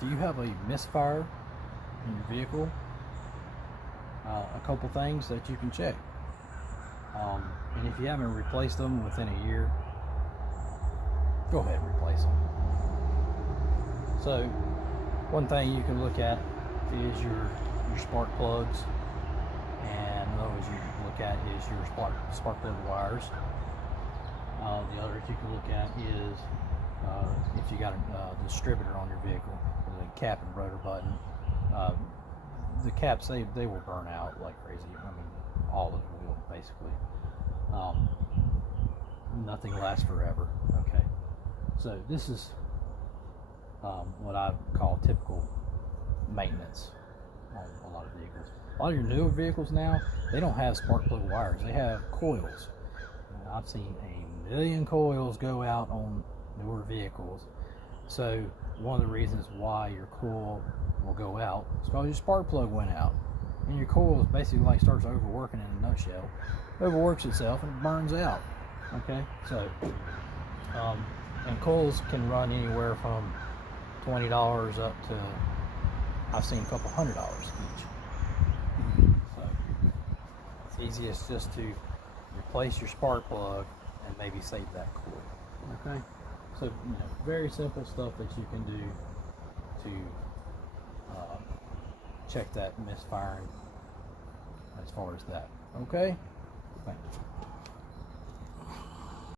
do you have a misfire in your vehicle? A couple things that you can check. And if you haven't replaced them within a year, go ahead and replace them. So one thing you can look at is your spark plugs, and those you can look at is your spark plug wires. The others you can look at is if you got a distributor on your vehicle, the cap and rotor button. The caps, they will burn out like crazy. I mean, all of them will, basically. Nothing lasts forever. Okay, so this is what I call typical maintenance on a lot of vehicles. A lot of your newer vehicles now, they don't have spark plug wires. They have coils. I've seen a million coils go out on newer vehicles. So one of the reasons why your coil will go out is because your spark plug went out, and your coil is basically like starts overworking in a nutshell. Overworks itself and it burns out. Okay, so and coils can run anywhere from $20 up to, I've seen a couple $100 each. So it's easiest just to replace your spark plug and maybe save that coil. Okay, so very simple stuff that you can do to check that misfiring as far as that. Okay, thank you.